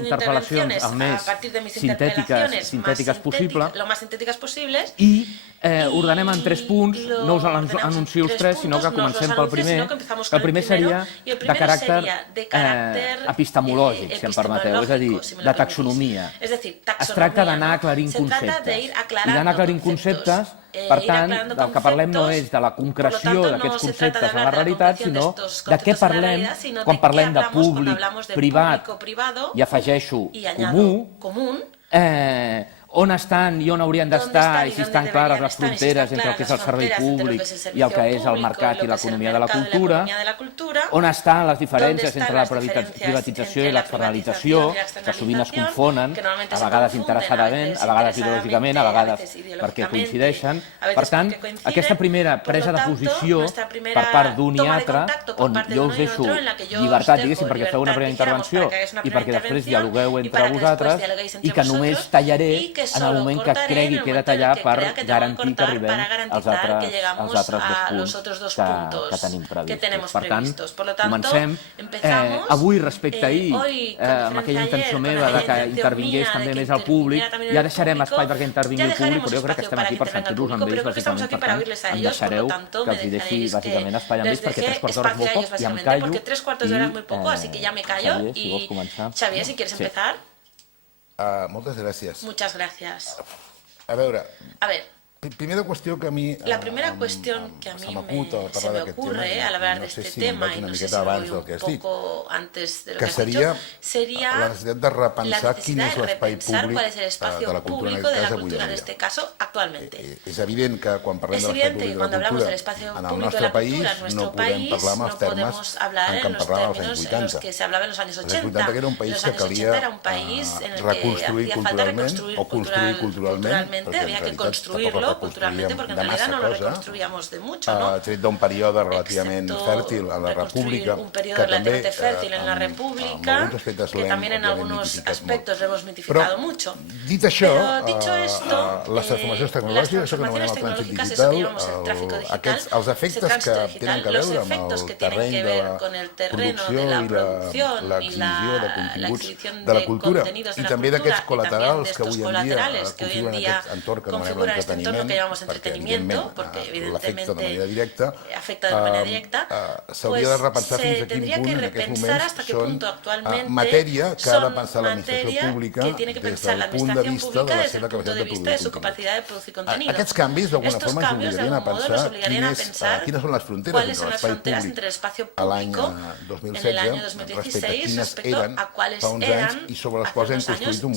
interpel·lacions el més sintètiques possible i ordenem en 3 punts, no us anuncio els 3, sinó que comencem pel primer. El primer seria de caràcter epistemològic, si em permeteu, és a dir, de taxonomia. Es tracta d'anar aclarint conceptes. I d'anar aclarint conceptes, per tant, del que parlem no és de la concreció d'aquests conceptes en la realitat, sinó de què parlem quan parlem de públic, privat, i afegeixo comú, on estan i on haurien d'estar i si estan clares les fronteres entre el que és el servei públic i el que és el mercat i l'economia de la cultura, on estan les diferències entre la privatització i l'externalització, que sovint es confonen, a vegades interessadament, a vegades ideològicament, a vegades perquè coincideixen. Per tant, aquesta primera presa de posició per part d'un i altre, on jo us deixo llibertat, diguéssim, perquè feu una primera intervenció i perquè després dialogueu entre vosaltres i que només tallaré en el moment que cregui que he de tallar per garantir que arribem als altres 2 punts que tenim previstos. Per tant, comencem. Avui, respecte a ahir, amb aquella intenció meva de que intervingués també més el públic, ja deixarem espai perquè intervingui el públic, però jo crec que estem aquí per sentir-vos amb ells, bàsicament. Per tant, em deixareu que els hi deixi bàsicament espai amb ells, perquè 3 quarts d'hora és molt poc i em callo. I, si vols començar. Xavier, si quieres empezar. Moltes gràcies. Muchas gracias. A veure, A ver, primera qüestió que a mi la primera cuestión que a mí se me ocurre al hablar de este tema, y no sé si me voy un poco antes de lo que has dicho, sería la necessitat de repensar quin és l'espai públic cuál es el espacio público de la cultura en este caso actualmente. És evident que quan parlem de l'espai públic de la cultura en el nostre país no podem parlar en els términos en els que se hablava en els anys 80. que era un país que calia reconstruir culturalment o construir culturalment, había que construirlo culturalmente, porque en realidad no lo reconstruíamos de mucho, ¿no? Tret d'un període relativament fèrtil a la República, un periodo relativamente fértil en la República, que también en algunos aspectos lo hemos mitificado mucho. Dit això, esto, les transformacions tecnològiques, això que anomenem el trànsit digital, els efectes que tenen que veure amb el terreny de la producció i l'adquisició de continguts de la cultura, i també d'aquests col·laterals que avui en dia configuren aquest entorn que anomenem entreteniment, que llamamos entretenimiento, porque evidentemente afecta de manera directa, s'hauria de repensar fins a quin punt en aquests moments són matèria que ha de pensar l'administració pública des del punt de vista de la seva capacitat de produir contingut. Aquests canvis d'alguna forma ens obligarien a pensar quines són les fronteres entre l'espai públic a l'any 2016 respecte a quines eren fa uns anys i sobre les quals hem construït un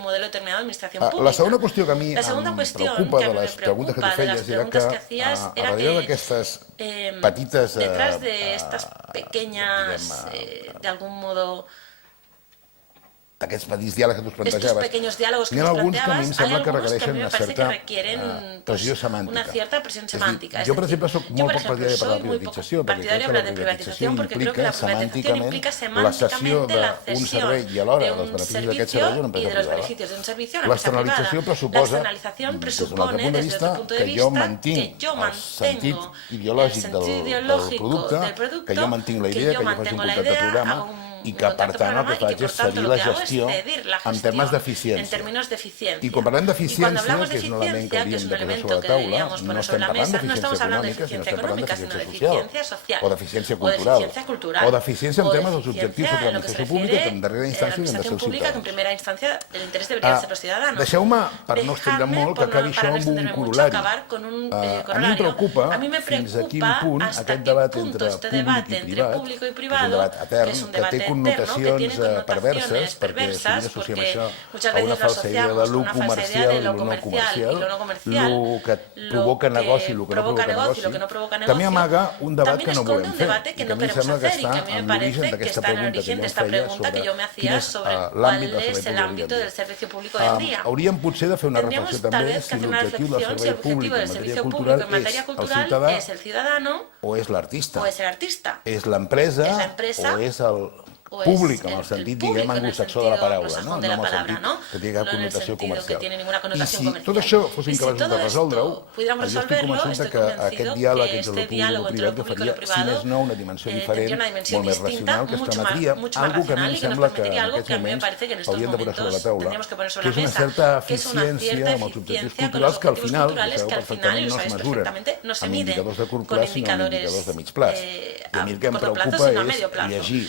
model determinat d'administració pública. La segona qüestió que a mi em preocupa de les preguntes que tu feies era que a darrere d'aquestes petites detrás de estas pequeñas, de algún modo, d'aquests petits diàlegs que tu plantejaves, n'hi ha alguns que a mi em sembla que requereixen una certa pressió semàntica. Jo, per exemple, soc molt poc partidari per la privatització, perquè crec que la privatització implica semànticament la cessió d'un servei i alhora dels beneficis d'aquest servei a una empresa privada. L'externalització pressuposa, des d'un altre punt de vista, que jo mantinc el sentit ideològic del producte, que jo mantinc la idea, que jo faig un contracte de programa, i que, per tant, el que faig és cedir la gestió en termes d'eficiència. I quan parlem d'eficiència, que és un element que hauríem de posar sobre la taula, no estem parlant d'eficiència econòmica, sinó estem parlant d'eficiència social, o d'eficiència cultural, o d'eficiència en termes dels objectius de l'administració pública, que en darrera instància han de ser els ciutadans. Deixeu-me, per no estendre molt, que acabi això amb un corol·lari. A mi em preocupa fins a quin punt aquest debat entre públic i privat, que és un debat etern, que té connotacions perverses, perquè sovint associem això a una falsa idea de lo comercial i lo no comercial, lo que provoca negoci i lo que no provoca negoci, també amaga un debat que no volem fer, i que a mi em sembla que està en l'origen d'aquesta pregunta que jo em feia sobre l'àmbit del servei públic avui en dia. Hauríem potser de fer una reflexió també si l'objectiu del servei públic en matèria cultural és el ciutadà o és l'artista, és l'empresa o és el públic, en el sentit, diguem, anglosaxó de la paraula, no en el sentit que tingui cap connotació comercial. I si tot això fossin capaços de resoldre-ho, jo estic convençut que aquest diàleg entre el públic i el privat oferia, si més no, una dimensió diferent, molt més racional, que es permetria algo que a mi em sembla que en aquests moments hauríem de posar sobre la taula, que és una certa eficiència amb els objectius culturals que al final, ho sabeu perfectament, no es mesuren amb indicadors de curt plaç, sinó amb indicadors de mig plaç. I a mi el que em preocupa és llegir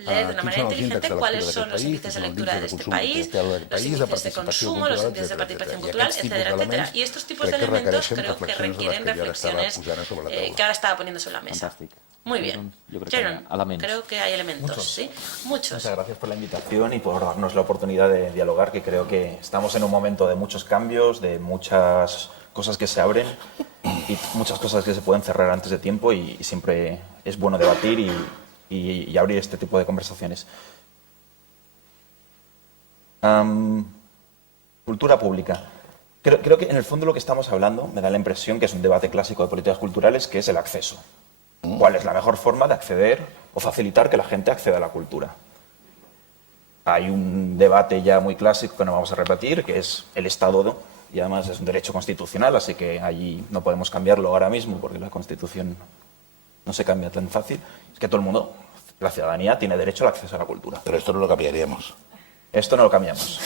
d'una manera intel·ligent quins són els índexs de lectura d'aquest país, quins són els índexs de consum, los índices de participación cultural, etcétera. Y estos tipos de elementos creo que requieren reflexiones que ahora estaba poniendo sobre la mesa. Fantástico. Muy bien. Sharon, creo que hay elementos, ¿sí? Muchos. Muchas gracias por la invitación y por darnos la oportunidad de dialogar, que creo que estamos en un momento de muchos cambios, de muchas cosas que se abren y muchas cosas que se pueden cerrar antes de tiempo, y siempre es bueno debatir y abrir este tipo de conversaciones. Cultura pública. Creo que en el fondo lo que estamos hablando, me da la impresión que es un debate clásico de políticas culturales, que es el acceso. ¿Cuál es la mejor forma de acceder o facilitar que la gente acceda a la cultura? Hay un debate ya muy clásico que no vamos a repetir, que es el Estado, y además es un derecho constitucional, así que allí no podemos cambiarlo ahora mismo porque la Constitución no se cambia tan fácil. Es que todo el mundo, la ciudadanía, tiene derecho al acceso a la cultura. Pero esto no lo cambiaríamos. Esto no lo cambiamos.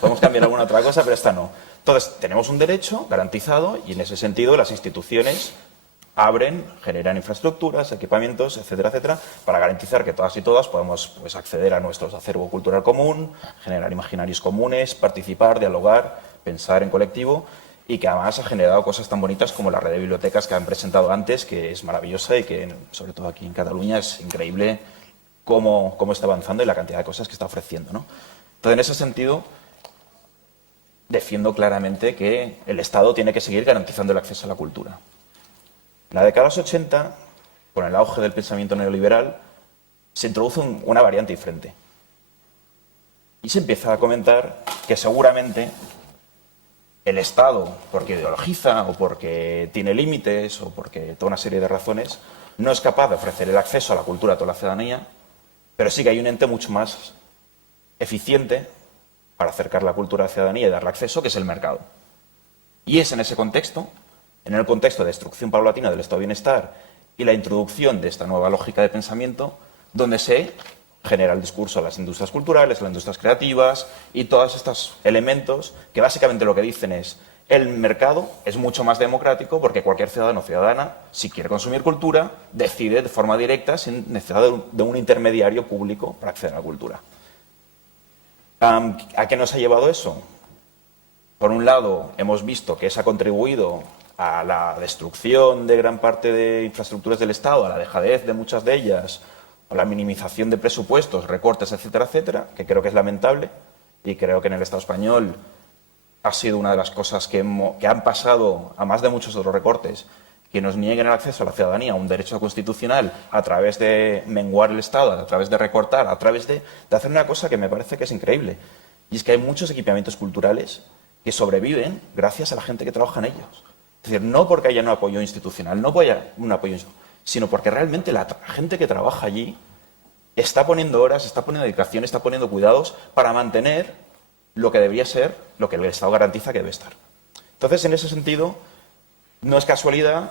Podemos cambiar alguna otra cosa, pero esta no. Entonces, tenemos un derecho garantizado y en ese sentido las instituciones abren, generan infraestructuras, equipamientos, etcétera, etcétera, para garantizar que todas y todas podemos acceder a nuestro acervo cultural común, generar imaginarios comunes, participar, dialogar, pensar en colectivo, y que además ha generado cosas tan bonitas como la red de bibliotecas que han presentado antes, que es maravillosa y que, sobre todo aquí en Cataluña, es increíble cómo está avanzando y la cantidad de cosas que está ofreciendo, ¿no? Entonces, en ese sentido, defiendo claramente que el Estado tiene que seguir garantizando el acceso a la cultura. En la década de los 80, con el auge del pensamiento neoliberal, se introduce una variante diferente. Y se empieza a comentar que seguramente el Estado, porque ideologiza o porque tiene límites o porque toda una serie de razones, no es capaz de ofrecer el acceso a la cultura a toda la ciudadanía, pero sí que hay un ente mucho más eficiente para acercar la cultura a la ciudadanía y darle acceso, que es el mercado. Y es en ese contexto, en el contexto de destrucción paulatina del estado de bienestar y la introducción de esta nueva lógica de pensamiento, donde se genera el discurso a las industrias culturales, a las industrias creativas y todos estos elementos que básicamente lo que dicen es: el mercado es mucho más democrático porque cualquier ciudadano o ciudadana, si quiere consumir cultura, decide de forma directa sin necesidad de un intermediario público para acceder a la cultura. ¿A qué nos ha llevado eso? Por un lado, hemos visto que eso ha contribuido a la destrucción de gran parte de infraestructuras del Estado, a la dejadez de muchas de ellas, a la minimización de presupuestos, recortes, etcétera, etcétera, que creo que es lamentable, y creo que en el Estado español ha sido una de las cosas que han pasado, a más de muchos otros recortes, que nos nieguen el acceso a la ciudadanía, a un derecho constitucional, a través de menguar el Estado, a través de recortar, a través de hacer una cosa que me parece que es increíble. Y es que hay muchos equipamientos culturales que sobreviven gracias a la gente que trabaja en ellos. Es decir, no porque haya un apoyo institucional, no porque haya un apoyo, sino porque realmente la gente que trabaja allí está poniendo horas, está poniendo dedicación, está poniendo cuidados para mantener lo que debería ser, lo que el Estado garantiza que debe estar. Entonces, en ese sentido, no es casualidad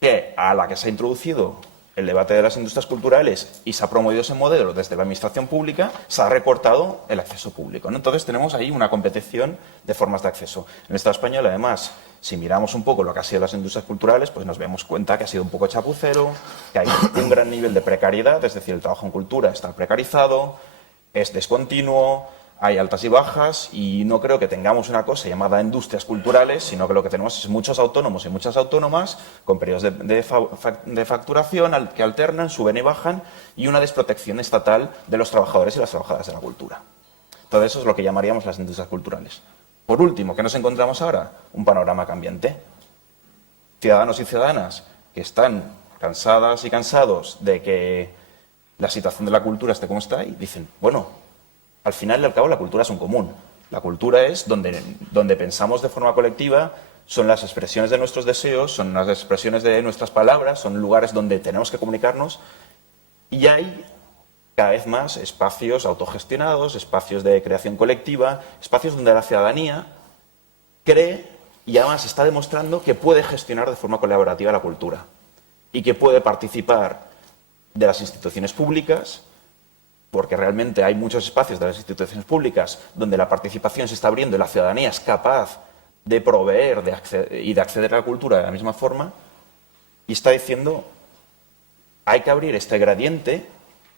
que a la que se ha introducido el debate de las industrias culturales y se ha promovido ese modelo desde la administración pública, se ha recortado el acceso público, ¿no? Entonces tenemos ahí una competición de formas de acceso. En el Estado español, además, si miramos un poco lo que ha sido las industrias culturales, pues nos vemos cuenta que ha sido un poco chapucero, que hay un gran nivel de precariedad, es decir, el trabajo en cultura está precarizado, es descontinuo, hay altas y bajas, y no creo que tengamos una cosa llamada industrias culturales, sino que lo que tenemos es muchos autónomos y muchas autónomas con periodos de facturación que alternan, suben y bajan, y una desprotección estatal de los trabajadores y las trabajadoras de la cultura. Todo eso es lo que llamaríamos las industrias culturales. Por último, ¿qué nos encontramos ahora? Un panorama cambiante. Ciudadanos y ciudadanas que están cansadas y cansados de que la situación de la cultura esté como está y dicen, bueno, al final y al cabo la cultura es un común. La cultura es donde pensamos de forma colectiva, son las expresiones de nuestros deseos, son las expresiones de nuestras palabras, son lugares donde tenemos que comunicarnos, Y hay cada vez más espacios autogestionados, espacios de creación colectiva, espacios donde la ciudadanía cree y además está demostrando que puede gestionar de forma colaborativa la cultura y que puede participar de las instituciones públicas, porque realmente hay muchos espacios de las instituciones públicas donde la participación se está abriendo y la ciudadanía es capaz de proveer y de acceder a la cultura de la misma forma, y está diciendo hay que abrir este gradiente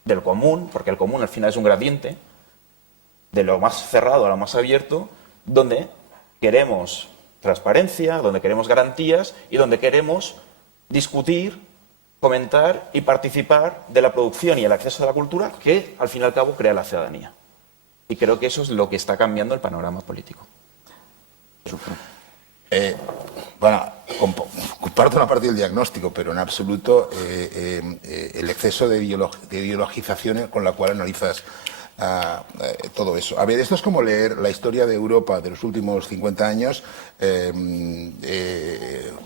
del común, porque el común al final es un gradiente, de lo más cerrado a lo más abierto, donde queremos transparencia, donde queremos garantías y donde queremos discutir, comentar y participar de la producción y el acceso a la cultura que, al fin y al cabo, crea la ciudadanía. Y creo que eso es lo que está cambiando el panorama político. Bueno, comparto una parte del diagnóstico, pero en absoluto el exceso de ideologización con la cual analizas todo eso. A ver, esto es como leer la historia de Europa de los últimos 50 años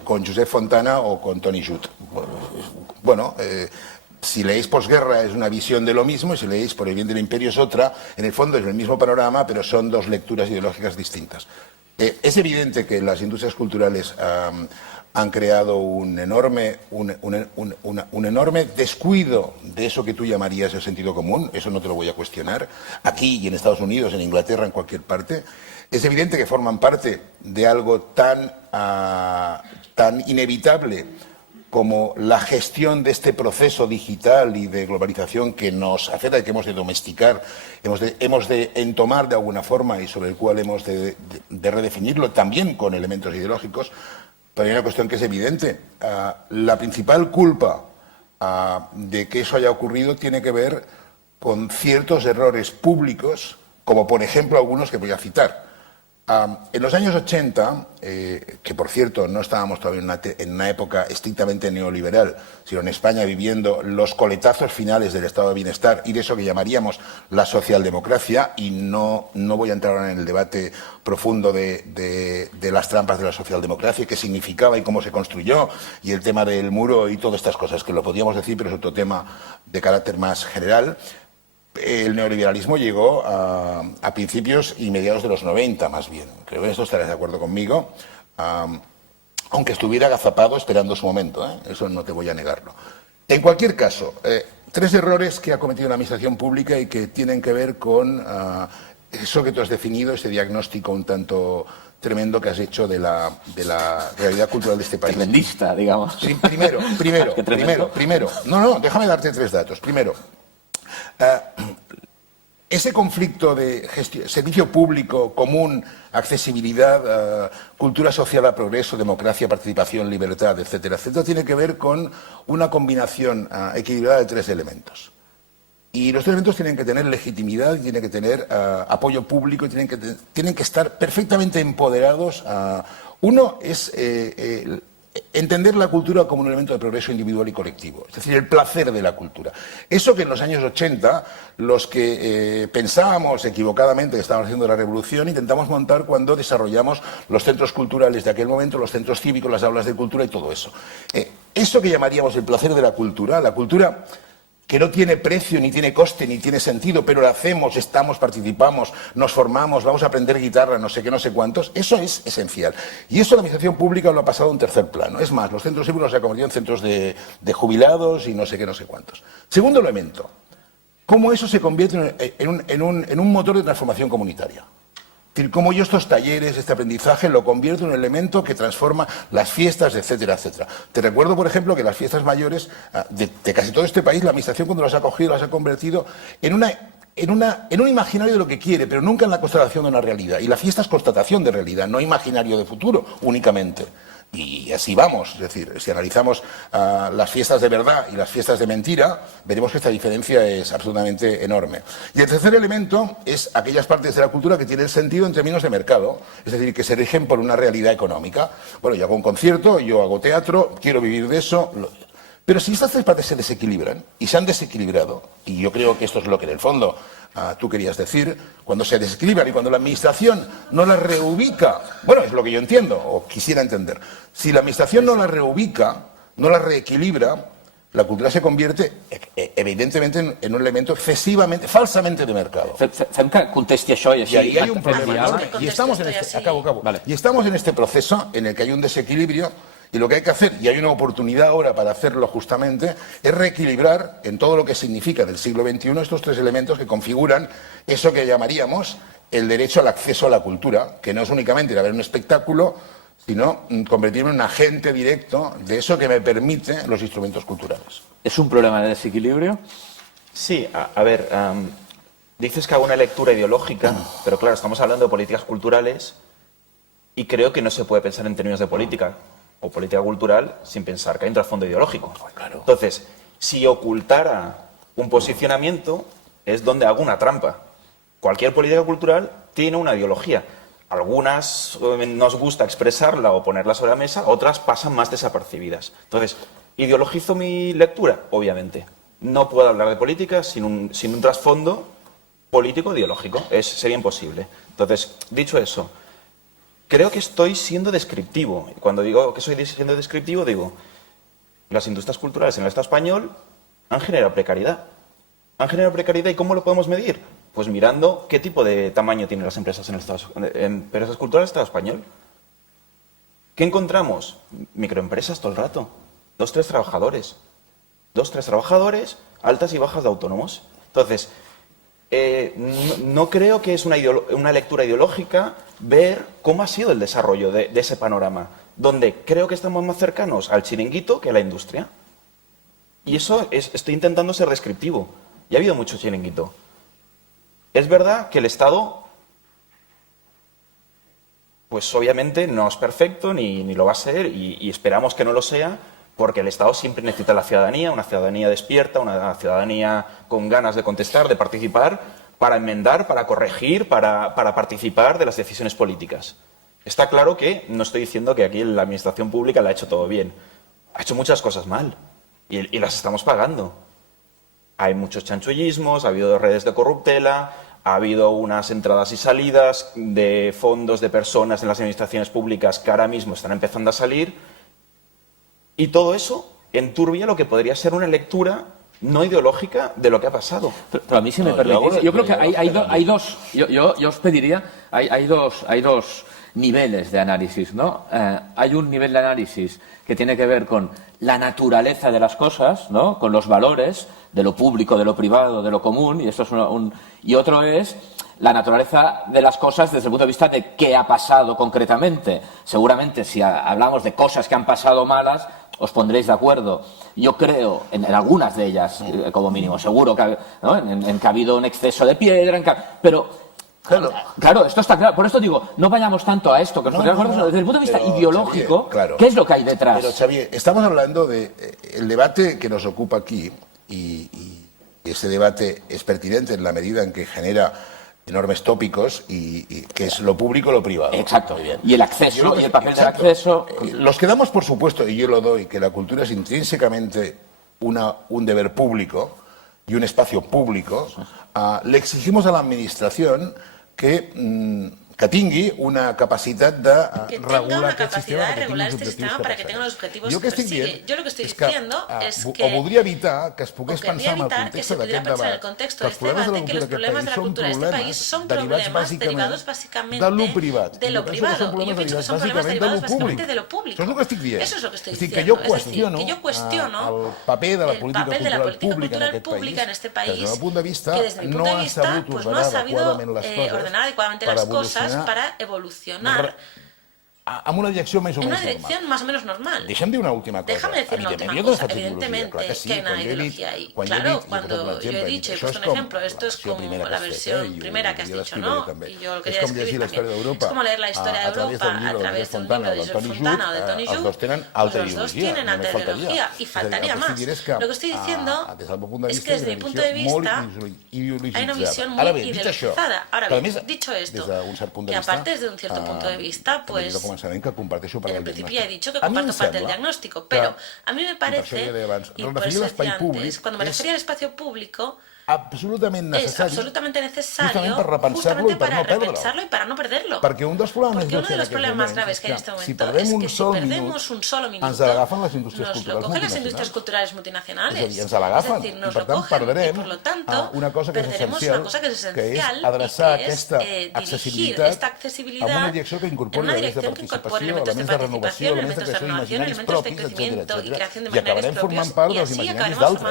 con Josep Fontana o con Tony Judt. Bueno, si leéis posguerra es una visión de lo mismo y si leéis Por el bien del imperio es otra. En el fondo es el mismo panorama, pero son dos lecturas ideológicas distintas. Es evidente que las industrias culturales han creado un enorme descuido de eso que tú llamarías el sentido común. Eso no te lo voy a cuestionar. Aquí y en Estados Unidos, en Inglaterra, en cualquier parte. Es evidente que forman parte de algo tan inevitable como la gestión de este proceso digital y de globalización que nos afecta y que hemos de domesticar, hemos de entomar de alguna forma y sobre el cual hemos de redefinirlo también con elementos ideológicos. Pero hay una cuestión que es evidente. La principal culpa de que eso haya ocurrido tiene que ver con ciertos errores públicos, como por ejemplo algunos que voy a citar. En los años 80, que por cierto no estábamos todavía en una época estrictamente neoliberal, sino en España viviendo los coletazos finales del estado de bienestar y de eso que llamaríamos la socialdemocracia, y no voy a entrar ahora en el debate profundo de las trampas de la socialdemocracia, qué significaba y cómo se construyó, y el tema del muro y todas estas cosas, que lo podríamos decir, pero es otro tema de carácter más general. El neoliberalismo llegó a principios y mediados de los 90, más bien. Creo que en esto estarás de acuerdo conmigo, aunque estuviera agazapado esperando su momento, eso no te voy a negarlo. En cualquier caso, tres errores que ha cometido la administración pública y que tienen que ver con eso que tú has definido, ese diagnóstico un tanto tremendo que has hecho de la realidad cultural de este país. Tremendista, digamos. Sí, primero. No, déjame darte tres datos. Primero, ese conflicto de servicio público, común, accesibilidad, cultura asociada a progreso, democracia, participación, libertad, etcétera, etcétera, tiene que ver con una combinación equilibrada de tres elementos. Y los tres elementos tienen que tener legitimidad, tienen que tener apoyo público, y tienen que estar perfectamente empoderados. Uno es entender la cultura como un elemento de progreso individual y colectivo, es decir, el placer de la cultura. Eso que en los años 80, los que pensábamos equivocadamente que estábamos haciendo la revolución, intentamos montar cuando desarrollamos los centros culturales de aquel momento, los centros cívicos, las aulas de cultura y todo eso. Eso que llamaríamos el placer de la cultura que no tiene precio, ni tiene coste, ni tiene sentido, pero lo hacemos, estamos, participamos, nos formamos, vamos a aprender guitarra, no sé qué, no sé cuántos, eso es esencial. Y eso la administración pública lo ha pasado a un tercer plano. Es más, los centros cívicos se han convertido en centros de jubilados y no sé qué, no sé cuántos. Segundo elemento, cómo eso se convierte en un motor de transformación comunitaria. Es decir, cómo yo estos talleres, este aprendizaje, lo convierto en un elemento que transforma las fiestas, etcétera, etcétera. Te recuerdo, por ejemplo, que las fiestas mayores de casi todo este país, la administración cuando las ha cogido, las ha convertido en un imaginario de lo que quiere, pero nunca en la constatación de una realidad. Y la fiesta es constatación de realidad, no imaginario de futuro únicamente. Y así vamos, es decir, si analizamos las fiestas de verdad y las fiestas de mentira, veremos que esta diferencia es absolutamente enorme. Y el tercer elemento es aquellas partes de la cultura que tienen sentido en términos de mercado, es decir, que se rigen por una realidad económica. Bueno, yo hago un concierto, yo hago teatro, quiero vivir de eso. Pero si estas tres partes se desequilibran, y se han desequilibrado, y yo creo que esto es lo que en el fondo tú querías decir, cuando se desequilibran y cuando la administración no las reubica, bueno, es lo que yo entiendo, o quisiera entender, si la administración no las reubica, no las reequilibra, la cultura se convierte, evidentemente, en un elemento excesivamente, falsamente de mercado. Fem que contesti això i així... Y ahí hay un problema enorme. Y estamos en y estamos en este proceso en el que hay un desequilibrio, y lo que hay que hacer, y hay una oportunidad ahora para hacerlo justamente, es reequilibrar en todo lo que significa del siglo XXI estos tres elementos que configuran eso que llamaríamos el derecho al acceso a la cultura, que no es únicamente ir a ver un espectáculo, sino convertirme en un agente directo de eso que me permite los instrumentos culturales. ¿Es un problema de desequilibrio? Sí, a ver, dices que hago una lectura ideológica, pero claro, estamos hablando de políticas culturales y creo que no se puede pensar en términos de política o política cultural sin pensar que hay un trasfondo ideológico. Claro. Entonces, si ocultara un posicionamiento es donde hago una trampa. Cualquier política cultural tiene una ideología. Algunas nos gusta expresarla o ponerla sobre la mesa, otras pasan más desapercibidas. Entonces, ¿ideologizo mi lectura? Obviamente. No puedo hablar de política sin un trasfondo político ideológico. Sería imposible. Entonces, dicho eso, creo que estoy siendo descriptivo. Cuando digo que estoy siendo descriptivo, digo, las industrias culturales en el Estado español han generado precariedad. ¿Han generado precariedad y cómo lo podemos medir? Pues mirando qué tipo de tamaño tienen las empresas en empresas culturales del Estado español. ¿Qué encontramos? Microempresas todo el rato. 2, 3 trabajadores. 2, 3 trabajadores, altas y bajas de autónomos. Entonces, no creo que es una lectura ideológica ver cómo ha sido el desarrollo de ese panorama, donde creo que estamos más cercanos al chiringuito que a la industria. Y eso estoy intentando ser descriptivo. Y ha habido mucho chiringuito. Es verdad que el Estado, pues obviamente no es perfecto ni lo va a ser y esperamos que no lo sea, porque el Estado siempre necesita la ciudadanía, una ciudadanía despierta, una ciudadanía con ganas de contestar, de participar, para enmendar, para corregir, para participar de las decisiones políticas. Está claro que no estoy diciendo que aquí la administración pública la ha hecho todo bien. Ha hecho muchas cosas mal y las estamos pagando. Hay muchos chanchullismos, ha habido redes de corruptela, ha habido unas entradas y salidas de fondos de personas en las administraciones públicas que ahora mismo están empezando a salir. Y todo eso enturbia lo que podría ser una lectura no ideológica de lo que ha pasado. Pero a mí, si me permitís, yo creo que hay dos, yo os pediría, hay dos niveles de análisis, ¿no? Hay un nivel de análisis que tiene que ver con la naturaleza de las cosas, ¿no? Con los valores de lo público, de lo privado, de lo común, y esto es y otro es la naturaleza de las cosas desde el punto de vista de qué ha pasado concretamente. Seguramente si hablamos de cosas que han pasado malas, os pondréis de acuerdo. Yo creo, en algunas de ellas, como mínimo, seguro que, ¿no? en que ha habido un exceso de piedra, pero... Claro, esto está claro. Por esto digo, no vayamos tanto a esto, que desde el punto de vista ideológico, Xavier, claro, ¿qué es lo que hay detrás? Pero, Xavier, estamos hablando del debate que nos ocupa aquí, y ese debate es pertinente en la medida en que genera enormes tópicos, y que es lo público, lo privado. Exacto, y el acceso, y el papel del acceso. Los que damos por supuesto, y yo lo doy, que la cultura es intrínsecamente un deber público y un espacio público, le exigimos a la administración que tingui una capacitat de regular este sistema para que tenga los objetivos que persigue. Yo lo que estoy diciendo es que... O voldria evitar que es pogués pensar en el context d'aquest debat, que els problemes de la cultura d'aquest país són problemes derivats bàsicament de lo privado. I jo penso que són problemes derivats bàsicament de lo públic. Això és el que estic dient. Eso es lo que estoy diciendo. Que yo cuestiono el paper de la política cultural pública en este país, que desde mi punto de vista no ha sabido ordenar adecuadamente las cosas para evolucionar en una dirección más o menos normal. Déjame decir una última cosa. Evidentemente que hay una ideología ahí. Claro, cuando yo he dicho, he puesto un ejemplo, esto es como la versión primera que has dicho, ¿no? Y yo lo quería describir también. Es como leer la historia de Europa a través de un libro de George Fontana o de Tony Judt. Los dos tienen alta ideología y faltaría más. Lo que estoy diciendo es que desde mi punto de vista hay una visión muy ideologizada. Ahora bien, dicho esto, que aparte desde un cierto punto de vista, pues en el principio ya he dicho que comparto parte del diagnóstico, pero a mí me parece, y por eso decía antes, cuando me refería al espacio público, absolutament necessari. Es absolutamente necesario justament per repensar-lo i per no perdre'l. Y para no perderlo. Perquè un dels problemes Porque uno de los problemas más graves que hay en este si momento perdem es un que si sol perdemos un solo minuto, ens agafen les indústries nos lo culturals cogen las industrias multinacionals. culturales multinacionales. És a dir, ens l'agafen, Es decir, i nos per lo tant cogen, y perdrem por lo tanto una cosa que és perderemos essencial, una cosa que es que és esencial, adreçar y que es aquesta dirigir accessibilitat esta accesibilidad amb una direcció que incorpori elements de participació, elements de renovació, elements de creació d'imaginaris propis, etc. I acabarem formant part dels imaginaris d'altres.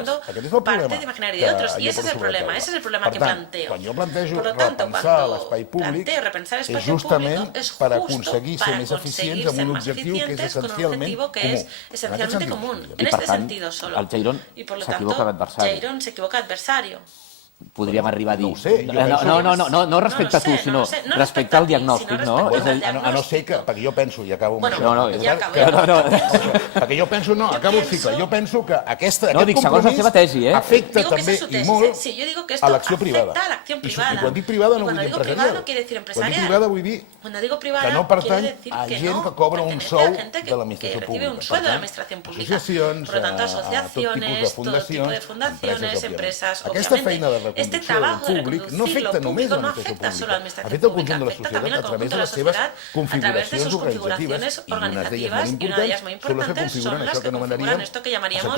Aquest és el problema que jo poso sobre la taula. Ese es el problema que planteo. Quan jo plantejo Por lo tanto, repensar l'espai públic, repensar el és espacio justament público, es per justo aconseguir ser para més conseguir eficients amb ser un más objectiu que és eficientes con un essencialment objetivo que es esencialmente común. En I per este tant, sentido solo. el Cheiron Y por lo s'equivoca tanto, d'adversari. Cheiron se equivoca adversario. Podríem arribar a dir... No ho sé, jo penso... No respecte a tu, sinó respecte al diagnòstic, no? A no ser que, perquè jo penso, i acabo amb Bueno, això, ja acabo. perquè jo penso, no, acabo el cicle, jo penso que aquest segons la seva tesi, afecta Digo que també esa es su i tesis, molt Sí, yo digo que esto a l'acció privada. afecta a la acción privada. I quan dic privada no Y vull cuando dir digo empresarial. privado quiere decir Quan dic empresarial. privada vull dir Cuando digo privada, que no pertany quiere decir a que gent no que cobra un pertenece sou a gente de l'administració que recibe pública. un sueldo de la Per tant, administración pública. associacions, Por lo tanto, a tot tipus de asociaciones, todo tipo de fundacions, fundaciones, empresas, Aquesta feina de obviamente. Este reconducció del trabajo de públic no reconducir afecta lo només público a no l'administració afecta solo a la pública, administración afecta el pública, conjunt de la afecta también societat al a través conjunto de de la les seves sociedad, a través de sus configuracions configuraciones organitzativas organizativas, y una de ellas muy importantes son las que configuran esto que llamaríamos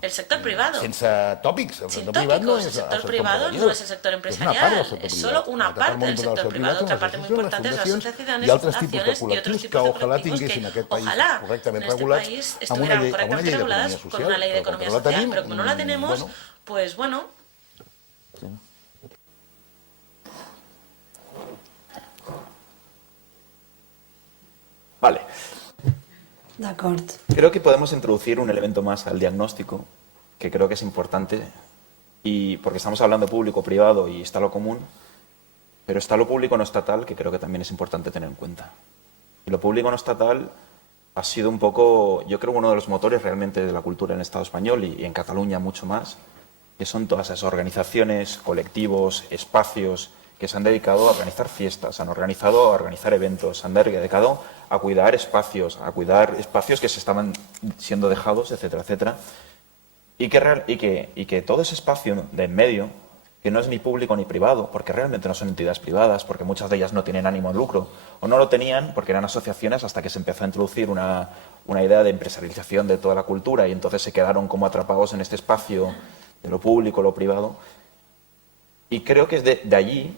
el sector privado. Sense tòpics, el Sin sector privat no tópicos, és el sector privado no es el sector empresarial, es solo una parte del sector privado. Otra parte muy importante es las asociaciones, i altres tipus de fundaciones y otros col·lectius que tipos de ojalà colectivos tinguessin que aquest país ojalá correctament en este regulats país amb una estuvieran llei correctamente reguladas con una ley de economía social, pero como no la tenemos, pues bueno. Vale. D'acord. Creo que podemos introducir un elemento más al diagnóstico, que creo que es importante, y porque estamos hablando público-privado y está lo común, pero está lo público no estatal, que creo que también es importante tener en cuenta. Y lo público no estatal ha sido un poco, yo creo, uno de los motores realmente de la cultura en el Estado español y en Cataluña mucho más, que son todas esas organizaciones, colectivos, espacios que se han dedicado a organizar fiestas, han organizado a organizar eventos, se han dedicado a cuidar espacios que se estaban siendo dejados, etcétera, etcétera. Y que todo ese espacio de en medio, que no es ni público ni privado, porque realmente no son entidades privadas, porque muchas de ellas no tienen ánimo de lucro, o no lo tenían porque eran asociaciones hasta que se empezó a introducir una idea de empresarialización de toda la cultura y entonces se quedaron como atrapados en este espacio de lo público, lo privado. Y creo que es de allí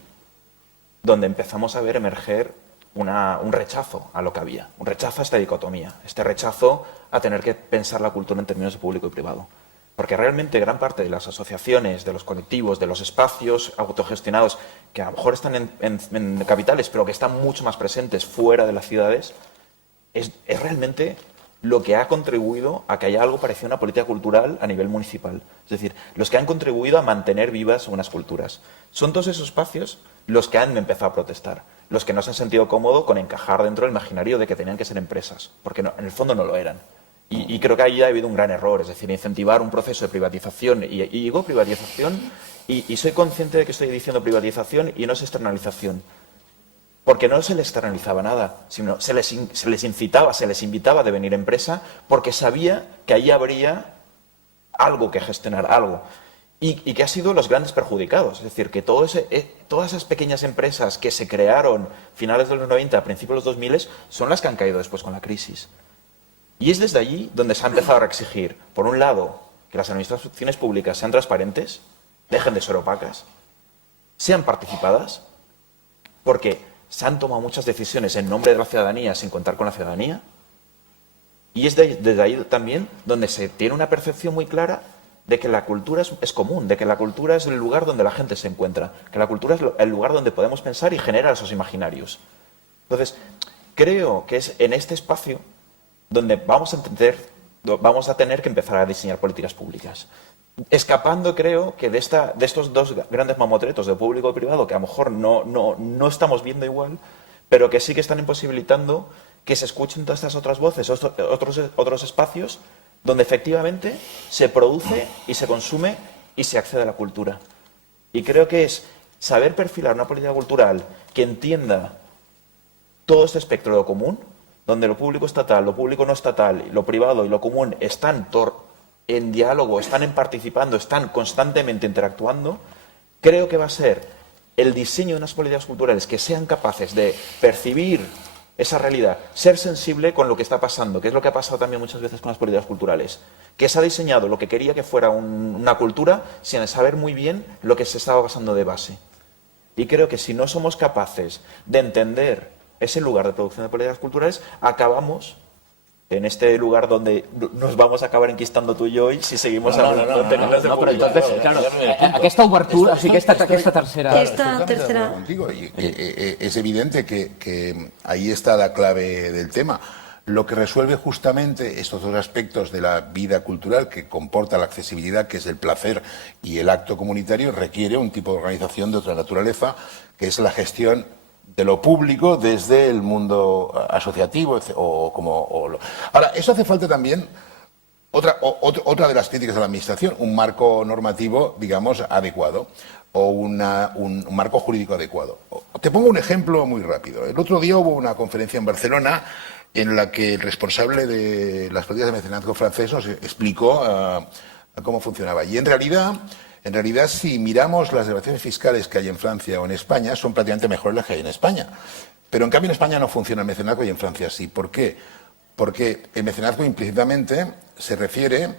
donde empezamos a ver emerger un rechazo a lo que había, un rechazo a esta dicotomía, este rechazo a tener que pensar la cultura en términos de público y privado. Porque realmente gran parte de las asociaciones, de los colectivos, de los espacios autogestionados, que a lo mejor están en capitales, pero que están mucho más presentes fuera de las ciudades, es realmente lo que ha contribuido a que haya algo parecido a una política cultural a nivel municipal. Es decir, los que han contribuido a mantener vivas unas culturas. Son todos esos espacios los que han empezado a protestar, los que no se han sentido cómodos con encajar dentro del imaginario de que tenían que ser empresas, porque no, en el fondo no lo eran. Y creo que ahí ha habido un gran error, es decir, incentivar un proceso de privatización. Y digo privatización, y soy consciente de que estoy diciendo privatización y no es externalización. Porque no se les externalizaba nada, sino se les incitaba, se les invitaba a devenir empresa porque sabía que ahí habría algo que gestionar, algo. Y que ha sido los grandes perjudicados. Es decir, que todas esas pequeñas empresas que se crearon finales de los 90, a principios de los 2000, son las que han caído después con la crisis. Y es desde allí donde se ha empezado a exigir, por un lado, que las administraciones públicas sean transparentes, dejen de ser opacas, sean participadas, porque se han tomado muchas decisiones en nombre de la ciudadanía sin contar con la ciudadanía. Y es desde ahí también donde se tiene una percepción muy clara de que la cultura es común, de que la cultura es el lugar donde la gente se encuentra, que la cultura es el lugar donde podemos pensar y generar esos imaginarios. Entonces, creo que es en este espacio donde vamos a tener que empezar a diseñar políticas públicas. Escapando, creo, que de estos dos grandes mamotretos de público y privado, que a lo mejor no estamos viendo igual, pero que sí que están imposibilitando que se escuchen todas estas otras voces, otros espacios, donde efectivamente se produce y se consume y se accede a la cultura. Y creo que es saber perfilar una política cultural que entienda todo este espectro de lo común, donde lo público estatal, lo público no estatal, lo privado y lo común están en diálogo, están participando, están constantemente interactuando, creo que va a ser el diseño de unas políticas culturales que sean capaces de percibir esa realidad, ser sensible con lo que está pasando, que es lo que ha pasado también muchas veces con las políticas culturales, que se ha diseñado lo que quería que fuera una cultura sin saber muy bien lo que se estaba pasando de base. Y creo que si no somos capaces de entender ese lugar de producción de políticas culturales, acabamos en este lugar donde nos vamos a acabar enquistando tú y yo si seguimos hablando de temas de publicidad. Aquesta obertura, o sigui, aquesta tercera... Es evidente que ahí está la clave del tema. Lo que resuelve justamente estos dos aspectos de la vida cultural que comporta la accesibilidad, que es el placer y el acto comunitario, requiere un tipo de organización de otra naturaleza, que es la gestión de lo público desde el mundo asociativo. Ahora, eso hace falta también, otra de las críticas a la Administración, un marco normativo, digamos, adecuado, o un marco jurídico adecuado. Te pongo un ejemplo muy rápido. El otro día hubo una conferencia en Barcelona en la que el responsable de las políticas de mecenazgo francés nos explicó cómo funcionaba. Y en realidad, si miramos las deducciones fiscales que hay en Francia o en España, son prácticamente mejores las que hay en España. Pero en cambio en España no funciona el mecenazgo y en Francia sí. ¿Por qué? Porque el mecenazgo implícitamente se refiere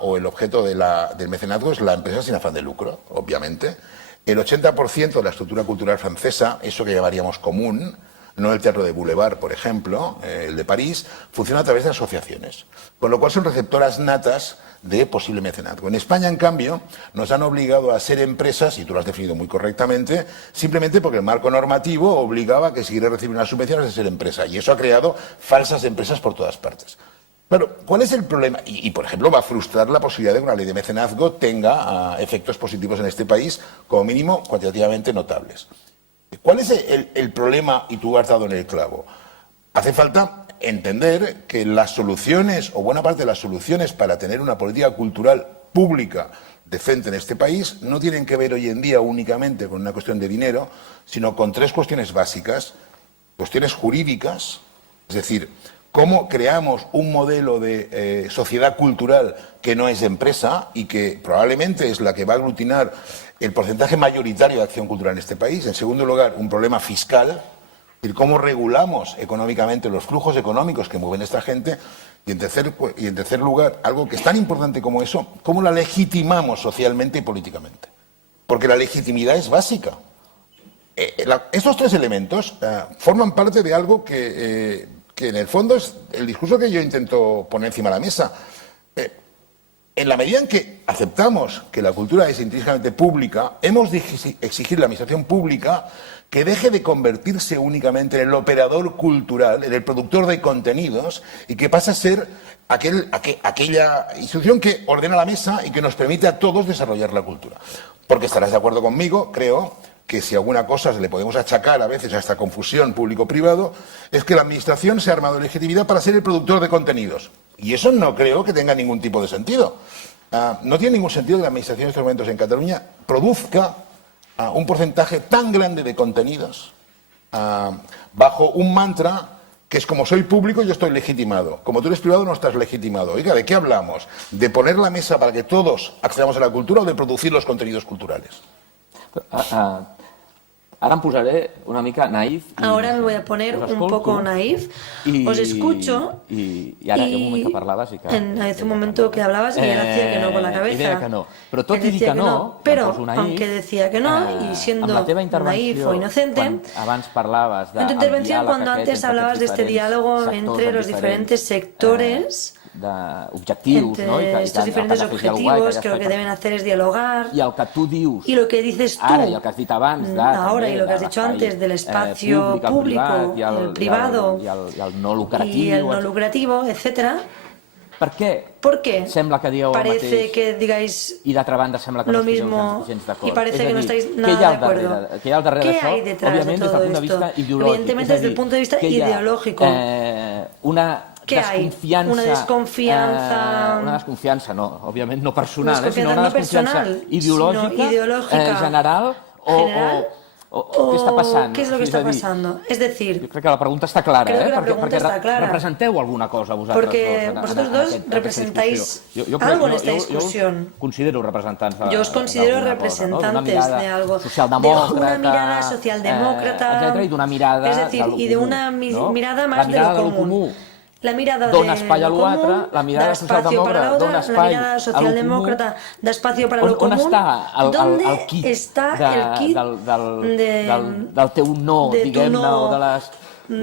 o el objeto del mecenazgo es la empresa sin afán de lucro, obviamente. El 80% de la estructura cultural francesa, eso que llamaríamos común, no el Teatro de Boulevard, por ejemplo, el de París, funciona a través de asociaciones, con lo cual son receptoras natas de posible mecenazgo. En España, en cambio, nos han obligado a ser empresas, y tú lo has definido muy correctamente, simplemente porque el marco normativo obligaba a que si quieres recibir una subvención has de ser empresa, y eso ha creado falsas empresas por todas partes. Claro, ¿cuál es el problema? Y, por ejemplo, va a frustrar la posibilidad de que una ley de mecenazgo tenga efectos positivos en este país, como mínimo cuantitativamente notables. ¿Cuál es el problema? Y tú has dado en el clavo. Hace falta entender que las soluciones, o buena parte de las soluciones para tener una política cultural pública decente en este país, no tienen que ver hoy en día únicamente con una cuestión de dinero, sino con tres cuestiones básicas. Cuestiones jurídicas, es decir, cómo creamos un modelo de sociedad cultural que no es de empresa y que probablemente es la que va a aglutinar el porcentaje mayoritario de acción cultural en este país. En segundo lugar, un problema fiscal, es decir, cómo regulamos económicamente los flujos económicos que mueven esta gente. Y en tercer lugar, algo que es tan importante como eso, cómo la legitimamos socialmente y políticamente. Porque la legitimidad es básica. Estos tres elementos forman parte de algo que en el fondo es el discurso que yo intento poner encima de la mesa. En la medida en que aceptamos que la cultura es intrínsecamente pública, hemos de exigir a la administración pública que deje de convertirse únicamente en el operador cultural, en el productor de contenidos, y que pase a ser aquella institución que ordena la mesa y que nos permite a todos desarrollar la cultura. Porque estarás de acuerdo conmigo, creo, que si alguna cosa le podemos achacar a veces a esta confusión público-privado, es que la administración se ha armado de legitimidad para ser el productor de contenidos. Y eso no creo que tenga ningún tipo de sentido. No tiene ningún sentido que la administración en estos momentos en Cataluña produzca un porcentaje tan grande de contenidos bajo un mantra que es como soy público yo estoy legitimado. Como tú eres privado no estás legitimado. Oiga, ¿de qué hablamos? ¿De poner la mesa para que todos accedamos a la cultura o de producir los contenidos culturales? Ahora me posaré una mica naïf. Ahora me voy a poner un poco naïf. Os escucho. Y ahora que un momento que parlabas. Hace un momento que hablabas y él hacía que no con la cabeza. Deia que no. Però tot i dir que no, pero aunque decía que no, y siendo naïf o inocente, abans parlaves de en tu intervención, cuando antes hablabas de este diálogo entre los diferentes sectores, entre estos diferentes objetivos que lo que deben hacer es dialogar, y lo que dices tú ahora y lo que has dicho antes del espacio público, el privado y el no lucrativo, etcétera. ¿Por qué? Porque sembla que dieu parece que digáis y d'altra banda sembla que lo no mismo gens d'acord. Y parece que no estáis nada de acuerdo. ¿Qué hay detrás Obviamente, de todo desde el punto de esto? vista ideológico. Evidentemente desde el punto de vista ideológico. ¿Qué hay? Una desconfianza... Una desconfiança, no, òbviament no personal, sinó una desconfiança ideològica general o què està passant? Què és el que està passant? És dir... Jo crec que la pregunta està clara, perquè representeu alguna cosa vosaltres dos. Porque vosotros dos representáis algo en esta discusión. Yo considero representantes. Yo os considero representantes de algo. Socialdemócrata. De una mirada socialdemócrata. Etcétera, y de una mirada. Es decir, y de una mirada más de lo común. La mirada dona espai a l'altre, la mirada socialdemòcrata dona espai a socialdemòcrata da espacio para lo común. On està el kit del teu no, diguem-ne, o de les...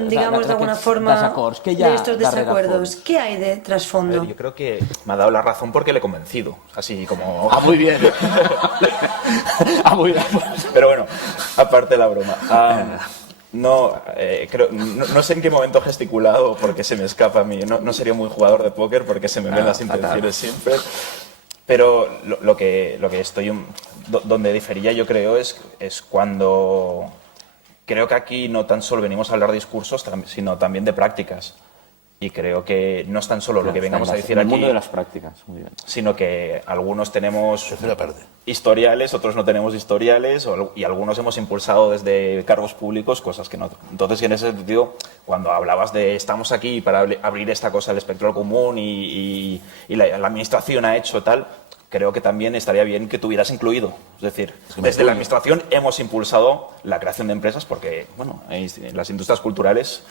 digamos de alguna forma desacords. ¿Qué de estos desacuerdos? ¿Qué hay de trasfondo? Yo creo que me ha dado la razón porque le he convencido, así como... Ah, muy bien. Muy bien. Pero bueno, aparte de la broma. No sé en qué momento he gesticulado porque se me escapa a mí. No sería muy jugador de póker porque se me ven las intenciones siempre. Pero lo que estoy... Donde difería yo creo es cuando... Creo que aquí no tan solo venimos a hablar de discursos, sino también de prácticas. Y creo que no es tan solo lo que vengamos a decir aquí... el mundo de las prácticas, muy bien. Sino que algunos tenemos historiales, otros no tenemos historiales, y algunos hemos impulsado desde cargos públicos cosas que no. Entonces, en ese sentido, cuando hablabas de estamos aquí para abrir esta cosa al espectro común y la administración ha hecho tal, creo que también estaría bien que tuvieras incluido. Es decir, desde la administración hemos impulsado la creación de empresas porque, bueno, las industrias culturales...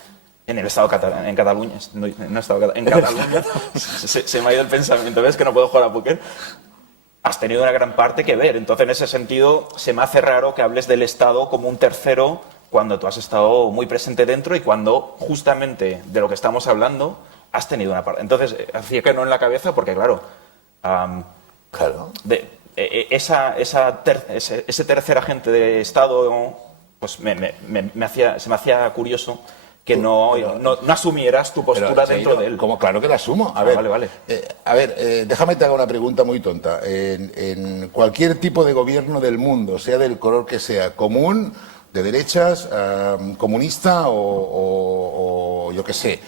En el Estado en Cataluña, en Cataluña, se me ha ido el pensamiento, ¿ves que no puedo jugar a póker? Has tenido una gran parte que ver, entonces en ese sentido se me hace raro que hables del Estado como un tercero cuando tú has estado muy presente dentro y cuando justamente de lo que estamos hablando has tenido una parte. Entonces, hacía que no en la cabeza porque, claro, ese tercer agente de Estado pues se me hacía curioso que no asumieras tu postura dentro de él. Como claro que la asumo. A ver, vale. Déjame te haga una pregunta muy tonta. En cualquier tipo de gobierno del mundo, sea del color que sea, común, de derechas, comunista o yo qué sé,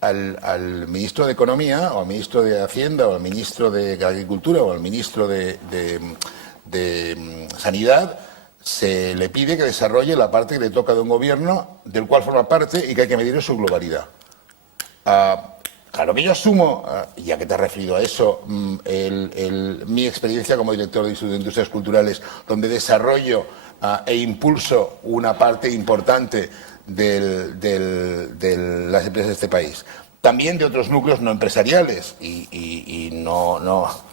al ministro de Economía o al ministro de Hacienda o al ministro de Agricultura o al ministro de Sanidad se le pide que desarrolle la parte que le toca de un gobierno del cual forma parte y que hay que medir en su globalidad. Claro que yo asumo, ya que te has referido a eso, mi experiencia como director del Instituto de Industrias Culturales, donde desarrollo e impulso una parte importante de las empresas de este país. También de otros núcleos no empresariales y no,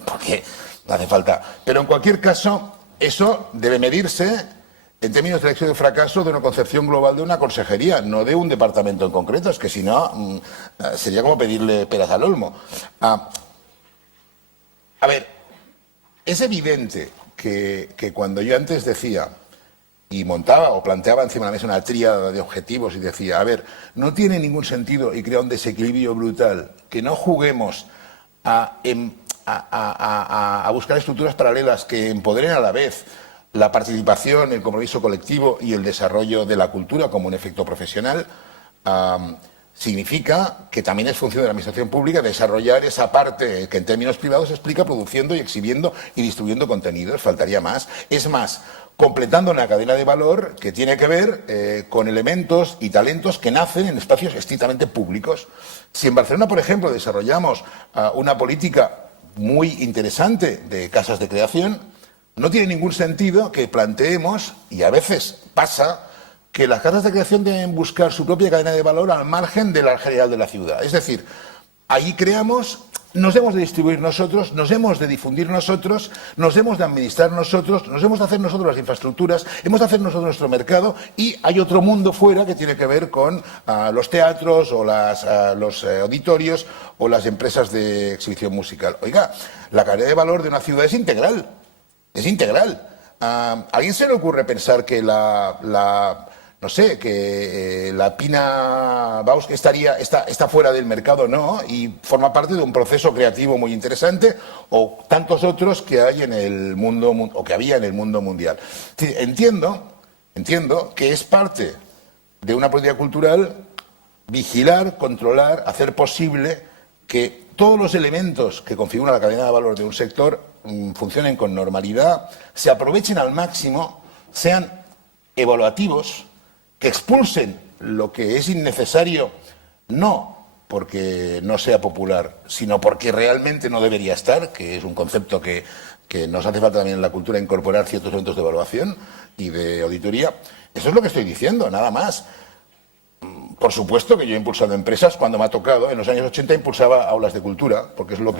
porque no hace falta. Pero en cualquier caso... Eso debe medirse en términos de éxito y fracaso de una concepción global de una consejería, no de un departamento en concreto, es que si no sería como pedirle peras al olmo. A ver, es evidente que cuando yo antes decía y montaba o planteaba encima de la mesa una tríada de objetivos y decía, a ver, no tiene ningún sentido y crea un desequilibrio brutal que no juguemos a buscar estructuras paralelas que empoderen a la vez la participación, el compromiso colectivo y el desarrollo de la cultura como un efecto profesional, significa que también es función de la administración pública desarrollar esa parte que en términos privados se explica produciendo y exhibiendo y distribuyendo contenidos, faltaría más. Es más, completando una cadena de valor que tiene que ver con elementos y talentos que nacen en espacios estrictamente públicos. Si en Barcelona, por ejemplo, desarrollamos una política muy interesante de casas de creación, no tiene ningún sentido que planteemos, y a veces pasa, que las casas de creación deben buscar su propia cadena de valor al margen de la general de la ciudad. Es decir, ahí creamos, nos hemos de distribuir nosotros, nos hemos de difundir nosotros, nos hemos de administrar nosotros, nos hemos de hacer nosotros las infraestructuras, hemos de hacer nosotros nuestro mercado y hay otro mundo fuera que tiene que ver con los teatros o los auditorios o las empresas de exhibición musical. Oiga, la cadena de valor de una ciudad es integral, es integral. ¿A alguien se le ocurre pensar que la Pina Bausch está fuera del mercado? No, y forma parte de un proceso creativo muy interesante, o tantos otros que hay en el mundo, o que había en el mundo mundial. Entiendo que es parte de una política cultural vigilar, controlar, hacer posible que todos los elementos que configuran la cadena de valor de un sector funcionen con normalidad, se aprovechen al máximo, sean evaluativos que expulsen lo que es innecesario, no porque no sea popular, sino porque realmente no debería estar, que es un concepto que nos hace falta también en la cultura incorporar ciertos elementos de evaluación y de auditoría. Eso es lo que estoy diciendo, nada más. Por supuesto que yo he impulsado empresas cuando me ha tocado. En los años 80 impulsaba aulas de cultura, porque es lo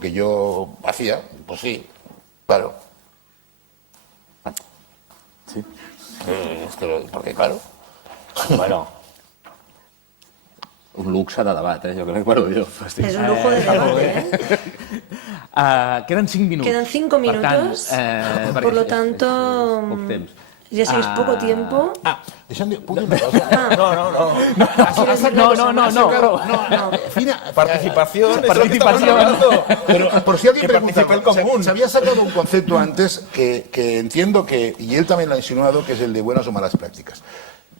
que yo hacía. Pues sí, claro. Sí. Porque claro. Bueno, un luxe de debat, jo crec, bueno, jo... És un lujo de debate, Queden 5 minuts. Quedan 5 minutos, por lo tanto... Poc temps. Ya sé que es poco tiempo. ¿Puedo una cosa? No. Participación. Pero por si alguien pregunta, se había sacado un concepto antes que entiendo que, y él también lo ha insinuado, que es el de buenas o malas prácticas.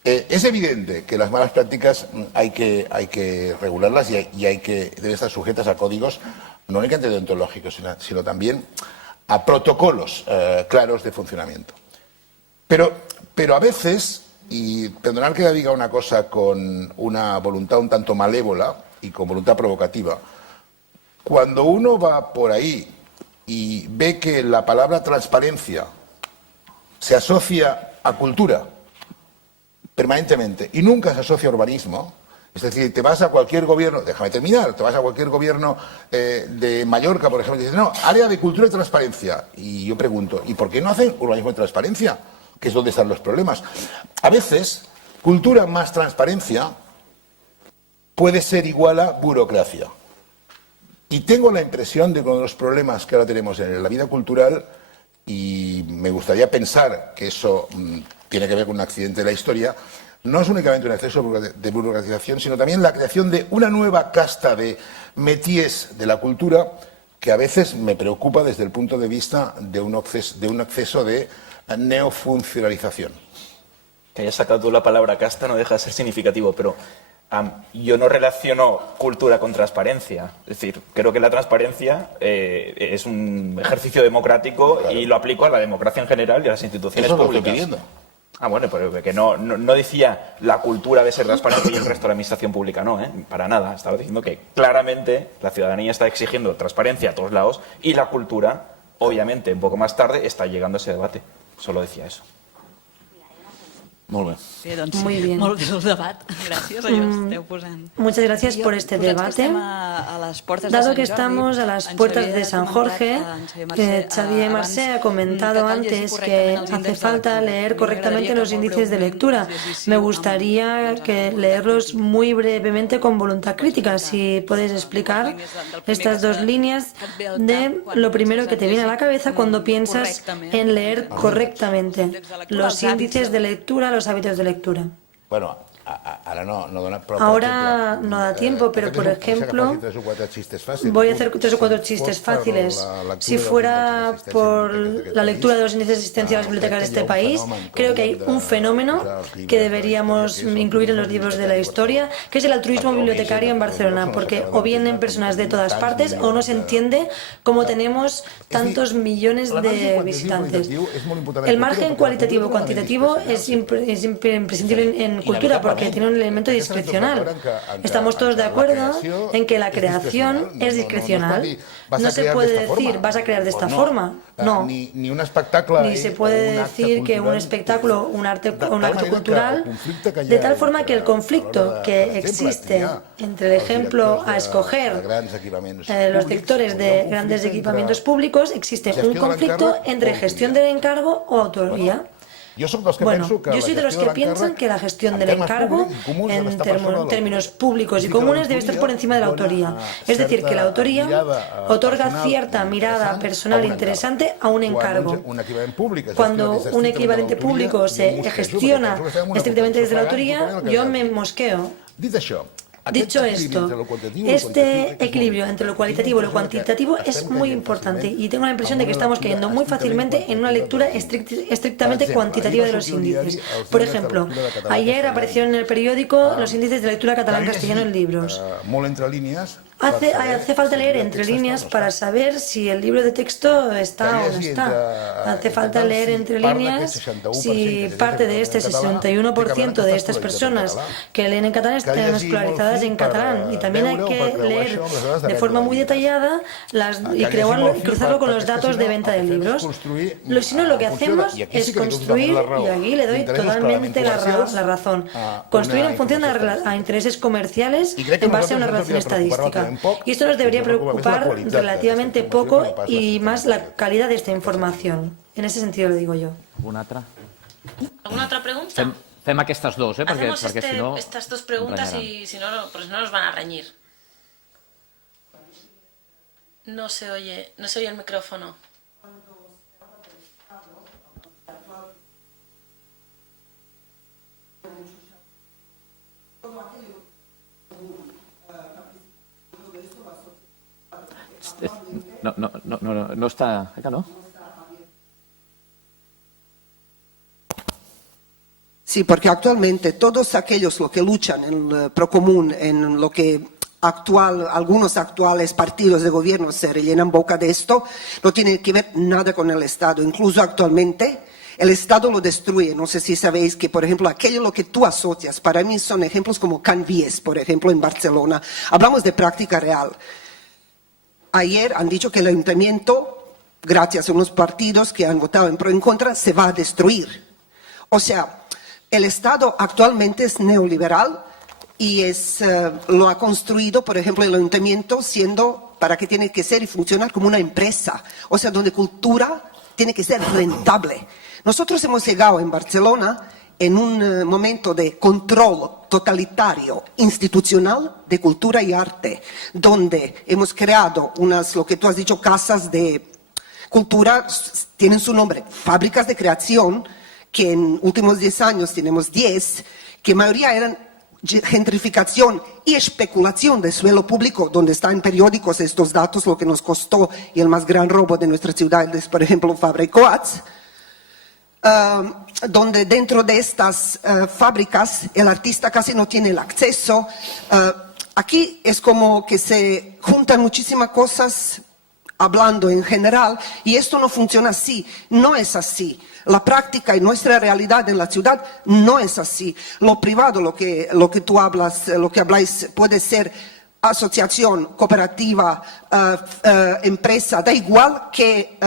Es evidente que las malas prácticas hay que regularlas y deben estar sujetas a códigos no únicamente deontológicos, sino también a protocolos claros de funcionamiento. Pero a veces, y perdonad que diga una cosa con una voluntad un tanto malévola y con voluntad provocativa, cuando uno va por ahí y ve que la palabra transparencia se asocia a cultura permanentemente y nunca se asocia a urbanismo, es decir, te vas a cualquier gobierno, déjame terminar, te vas a cualquier gobierno de Mallorca, por ejemplo, y dices, no, área de cultura y transparencia. Y yo pregunto, ¿y por qué no hacen urbanismo y transparencia? Que es donde están los problemas. A veces, cultura más transparencia puede ser igual a burocracia. Y tengo la impresión de que uno de los problemas que ahora tenemos en la vida cultural, y me gustaría pensar que eso tiene que ver con un accidente de la historia, no es únicamente un exceso de burocratización, sino también la creación de una nueva casta de métiers de la cultura que a veces me preocupa desde el punto de vista de un exceso de neofuncionalización. Que hayas sacado tú la palabra casta no deja de ser significativo, pero yo no relaciono cultura con transparencia. Es decir, creo que la transparencia es un ejercicio democrático, claro, y lo aplico a la democracia en general y a las instituciones públicas. Eso es lo que estoy pidiendo. Bueno, pero que no decía la cultura debe ser transparente y el resto de la administración pública no, para nada. Estaba diciendo que claramente la ciudadanía está exigiendo transparencia a todos lados y la cultura, obviamente, un poco más tarde, está llegando a ese debate. Solo decía eso. Molt bé. Sí, doncs sí, Muy bien. Molt bé el debat. Gràcies, allò esteu posant. Muchas gracias por este debate. Dado que estamos a las puertas de San Jorge, Xavier Marcé ha comentado antes que hace falta leer correctamente los índices de lectura. Me gustaría leerlos muy brevemente con voluntad crítica. Si puedes explicar estas dos líneas de lo primero que te viene a la cabeza cuando piensas en leer correctamente los índices de lectura, los hábitos de lectura. Bueno, ahora no da tiempo, pero por ejemplo, voy a hacer 3 o 4 chistes fáciles. Si fuera por la lectura de los índices de asistencia a las bibliotecas de este país, creo que hay un fenómeno que deberíamos incluir en los libros de la historia, que es el altruismo bibliotecario en Barcelona, porque o vienen personas de todas partes o no se entiende cómo tenemos tantos millones de visitantes. El margen cualitativo-cuantitativo es imprescindible en cultura, porque tiene un elemento discrecional. Estamos todos de acuerdo en que la creación es discrecional. No se puede decir, vas a crear de esta forma. No. Ni un espectáculo. Ni se puede decir que un espectáculo, un acto cultural, de tal forma que el conflicto que existe entre el ejemplo a escoger los sectores de grandes equipamientos públicos, existe un conflicto entre gestión del encargo o autoría. Bueno, yo soy de los que piensan que la gestión del encargo en términos públicos y comunes debe estar por encima de la autoría. Es decir, que la autoría otorga cierta mirada personal interesante a un encargo. Cuando un equivalente público se gestiona estrictamente desde la autoría, yo me mosqueo. Dicho esto, este equilibrio entre lo cualitativo y lo cuantitativo es muy importante y tengo la impresión de que estamos cayendo muy fácilmente en una lectura estrictamente cuantitativa de los índices. Por ejemplo, ayer aparecieron en el periódico los índices de lectura catalán-castellano en libros. Hace falta leer entre líneas para saber si el libro de texto está o no está. Hace falta leer entre líneas si parte de este 61% de estas personas que leen en catalán están escolarizadas en catalán. Y también hay que leer de forma muy detallada y cruzarlo con los datos de venta de libros. Si no, lo que hacemos es construir, y aquí le doy totalmente la razón, construir en función a intereses comerciales en base a una relación estadística. Y esto nos debería preocupar relativamente poco y más la calidad de esta información. En ese sentido lo digo yo. ¿Alguna otra pregunta? Fem aquestes dos, perquè si no... estas dos preguntas y si no nos van a reñir. No se oye el micrófono. No está... Acá no. Sí, porque actualmente todos aquellos que luchan en el procomún, en lo que algunos actuales partidos de gobierno se rellenan boca de esto, no tiene que ver nada con el Estado. Incluso actualmente el Estado lo destruye. No sé si sabéis que, por ejemplo, aquello lo que tú asocias, para mí son ejemplos como Can Vies, por ejemplo, en Barcelona. Hablamos de práctica real. Ayer han dicho que el ayuntamiento, gracias a unos partidos que han votado en pro y en contra, se va a destruir. O sea, el Estado actualmente es neoliberal y lo ha construido, por ejemplo, el ayuntamiento para que tiene que ser y funcionar como una empresa. O sea, donde cultura tiene que ser rentable. Nosotros hemos llegado en Barcelona en un momento de control totalitario institucional de cultura y arte, donde hemos creado lo que tú has dicho, casas de cultura, tienen su nombre, fábricas de creación, que en últimos 10 años tenemos 10, que mayoría eran gentrificación y especulación de suelo público, donde están en periódicos estos datos, lo que nos costó, y el más gran robo de nuestra ciudad es, por ejemplo, Fabra y Coats, donde dentro de estas fábricas el artista casi no tiene el acceso. Aquí es como que se juntan muchísimas cosas hablando en general, y esto no funciona así, no es así. La práctica y nuestra realidad en la ciudad no es así. Lo privado, lo que tú hablas, lo que habláis, puede ser asociación, cooperativa, empresa, da igual qué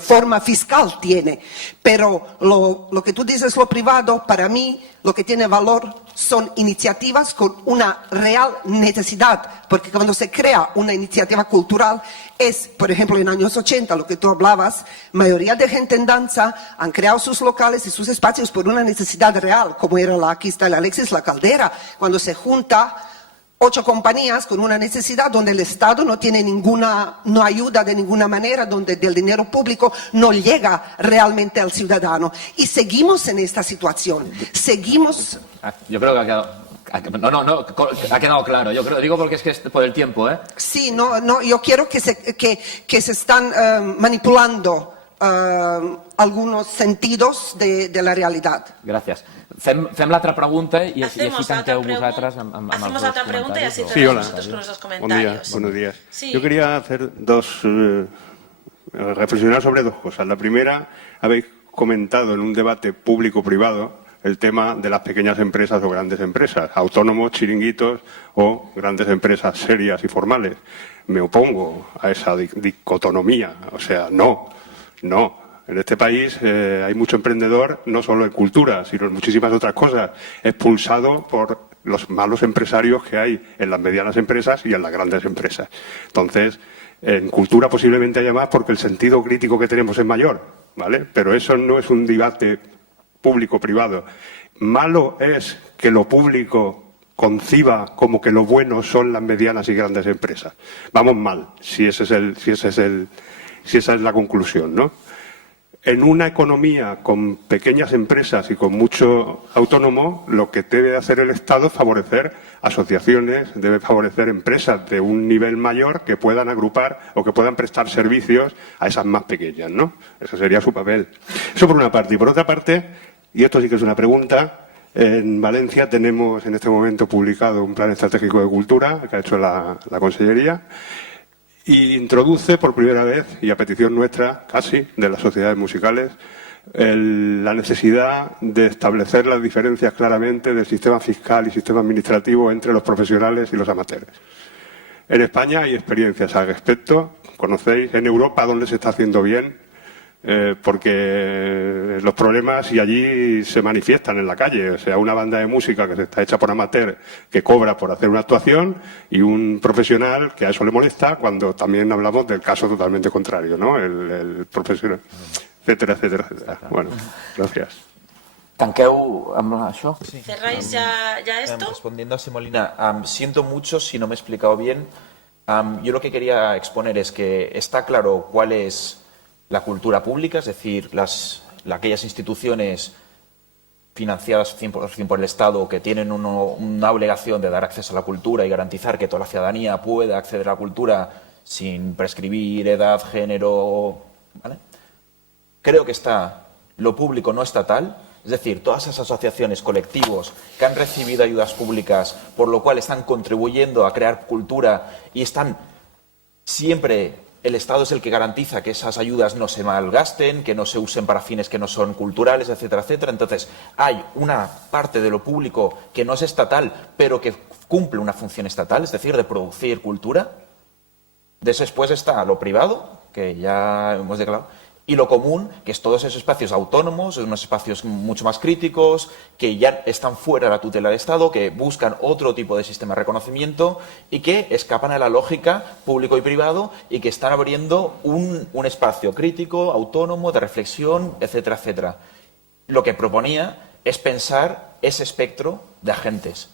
forma fiscal tiene. Pero lo que tú dices, lo privado, para mí lo que tiene valor son iniciativas con una real necesidad, porque cuando se crea una iniciativa cultural es, por ejemplo, en años 80, lo que tú hablabas, mayoría de gente en danza han creado sus locales y sus espacios por una necesidad real, como era aquí está el Alexis La Caldera, cuando se junta 8 compañías con una necesidad donde el Estado no tiene no ayuda de ninguna manera, donde el dinero público no llega realmente al ciudadano. Y seguimos en esta situación. Seguimos... Yo creo que ha quedado... ha quedado claro. Yo creo, digo porque es que es por el tiempo, ¿eh? Sí, yo quiero que se están manipulando algunos sentidos de la realidad. Gràcies. Fem l'altra pregunta i així tanqueu vosaltres amb els Hacemos dos otra pregunta y así comentaris. cerramos nosotros con nuestros comentarios. Buenos días. Sí. Yo quería hacer reflexionar sobre dos cosas. La primera, habéis comentado en un debate público-privado el tema de las pequeñas empresas o grandes empresas, autónomos, chiringuitos o grandes empresas serias y formales. Me opongo a esa dicotomía, o sea, no. En este país hay mucho emprendedor, no solo en cultura, sino en muchísimas otras cosas, expulsado por los malos empresarios que hay en las medianas empresas y en las grandes empresas. Entonces, en cultura posiblemente haya más porque el sentido crítico que tenemos es mayor, ¿vale? Pero eso no es un debate público-privado. Malo es que lo público conciba como que lo bueno son las medianas y grandes empresas. Vamos mal, si esa es la conclusión, ¿no? En una economía con pequeñas empresas y con mucho autónomo, lo que debe hacer el Estado es favorecer asociaciones, debe favorecer empresas de un nivel mayor que puedan agrupar o que puedan prestar servicios a esas más pequeñas, ¿no? Ese sería su papel. Eso por una parte. Y por otra parte, y esto sí que es una pregunta, En Valencia tenemos en este momento publicado un plan estratégico de cultura que ha hecho la Consellería y introduce por primera vez, y a petición nuestra casi, de las sociedades musicales, la necesidad de establecer las diferencias claramente del sistema fiscal y sistema administrativo entre los profesionales y los amateurs. En España hay experiencias al respecto, conocéis, en Europa donde se está haciendo bien, porque los problemas y allí se manifiestan en la calle, o sea, una banda de música que está hecha por amateur que cobra por hacer una actuación y un profesional que a eso le molesta cuando también hablamos del caso totalmente contrario, ¿no? El profesional, etcétera, etcétera, etcétera. Bueno, gracias. Tanqueu amb això? Sí. ¿Cerráis ya esto? Respondiendo a Simolina, siento mucho si no me he explicado bien. Yo lo que quería exponer es que está claro cuál es la cultura pública, es decir, aquellas instituciones financiadas 100% por el Estado que tienen una obligación de dar acceso a la cultura y garantizar que toda la ciudadanía pueda acceder a la cultura sin prescribir edad, género, ¿vale? Creo que está lo público no estatal, es decir, todas esas asociaciones, colectivos que han recibido ayudas públicas, por lo cual están contribuyendo a crear cultura y están siempre, el Estado es el que garantiza que esas ayudas no se malgasten, que no se usen para fines que no son culturales, etcétera, etcétera. Entonces, hay una parte de lo público que no es estatal, pero que cumple una función estatal, es decir, de producir cultura. Después está lo privado, que ya hemos declarado, y lo común, que es todos esos espacios autónomos, unos espacios mucho más críticos, que ya están fuera de la tutela del Estado, que buscan otro tipo de sistema de reconocimiento y que escapan a la lógica público y privado y que están abriendo un espacio crítico, autónomo, de reflexión, etcétera, etcétera. Lo que proponía es pensar ese espectro de agentes,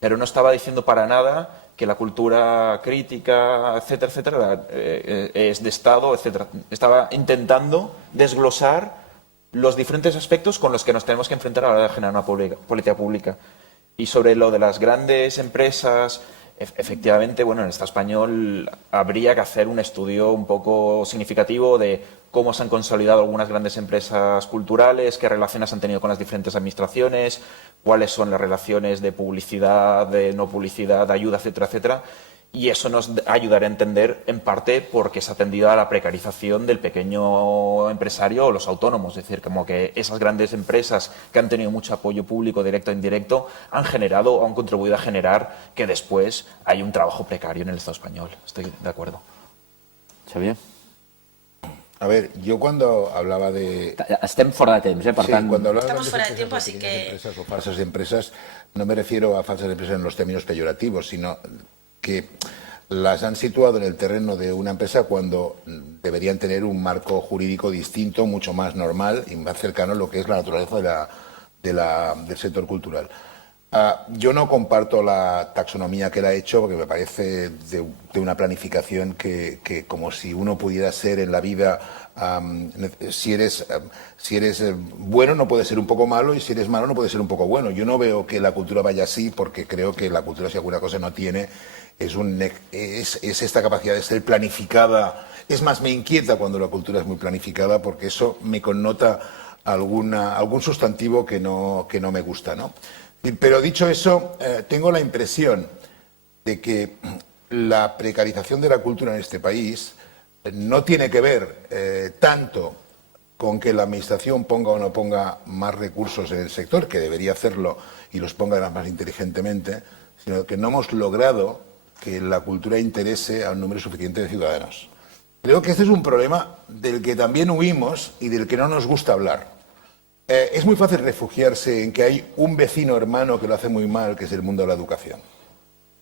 pero no estaba diciendo para nada que la cultura crítica, etcétera, etcétera, es de Estado, etcétera. Estaba intentando desglosar los diferentes aspectos con los que nos tenemos que enfrentar a la hora de generar una política pública. Y sobre lo de las grandes empresas, efectivamente, bueno, en el Estado español habría que hacer un estudio un poco significativo de cómo se han consolidado algunas grandes empresas culturales, qué relaciones han tenido con las diferentes administraciones, cuáles son las relaciones de publicidad, de no publicidad, de ayuda, etcétera, etcétera. Y eso nos ayudará a entender, en parte, por qué se ha tendido a la precarización del pequeño empresario o los autónomos. Es decir, como que esas grandes empresas que han tenido mucho apoyo público, directo e indirecto, han generado o han contribuido a generar que después hay un trabajo precario en el Estado español. Estoy de acuerdo. Xavier? A ver, yo cuando hablaba de... Estem fora de temps, per tant... Cuando hablaba Estamos de fuera de tiempo, así que... empresas o falsas empresas, no me refiero a falsas empresas en los términos peyorativos, sino que las han situado en el terreno de una empresa cuando deberían tener un marco jurídico distinto, mucho más normal y más cercano a lo que es la naturaleza del sector cultural. Yo no comparto la taxonomía que él ha hecho porque me parece de una planificación que como si uno pudiera ser en la vida, si eres bueno no puedes ser un poco malo y si eres malo no puedes ser un poco bueno. Yo no veo que la cultura vaya así porque creo que la cultura, si alguna cosa no tiene, es esta capacidad de ser planificada. Es más, me inquieta cuando la cultura es muy planificada porque eso me connota algún sustantivo que no me gusta, ¿no? Pero dicho eso, tengo la impresión de que la precarización de la cultura en este país no tiene que ver tanto con que la Administración ponga o no ponga más recursos en el sector, que debería hacerlo y los ponga más inteligentemente, sino que no hemos logrado que la cultura interese a un número suficiente de ciudadanos. Creo que este es un problema del que también huimos y del que no nos gusta hablar. Es muy fácil refugiarse en que hay un vecino hermano que lo hace muy mal, que es el mundo de la educación.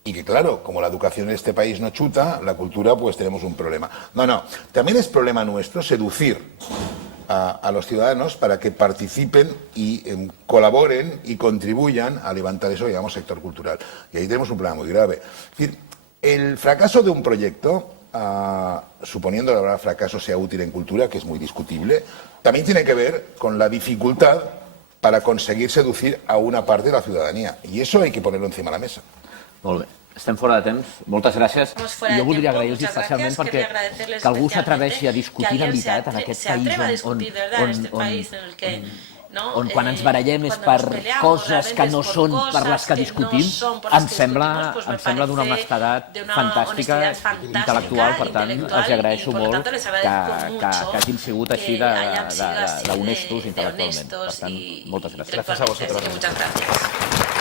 Y que claro, como la educación en este país no chuta, la cultura pues tenemos un problema. No, también es problema nuestro seducir a los ciudadanos para que participen y colaboren y contribuyan a levantar eso que llamamos sector cultural. Y ahí tenemos un problema muy grave. Es decir, el fracaso de un proyecto, suponiendo que la palabra fracaso sea útil en cultura, que es muy discutible, también tiene que ver con la dificultad para conseguir seducir a una parte de la ciudadanía. I això hay que ponerlo encima de la mesa. Molt bé. Estem fora de temps. Moltes gràcies. Jo voldria agrair-los especialment perquè que algú s'atreveixi a discutir de veritat en aquest país on on quan ens barallem és per coses que no són per les que discutim, em sembla d'una honestedat fantàstica, intel·lectual, per tant, els agraeixo molt que hagin sigut així d'honestos intel·lectualment. Per tant, moltes gràcies. Gràcies a vosaltres. Muchas gracias.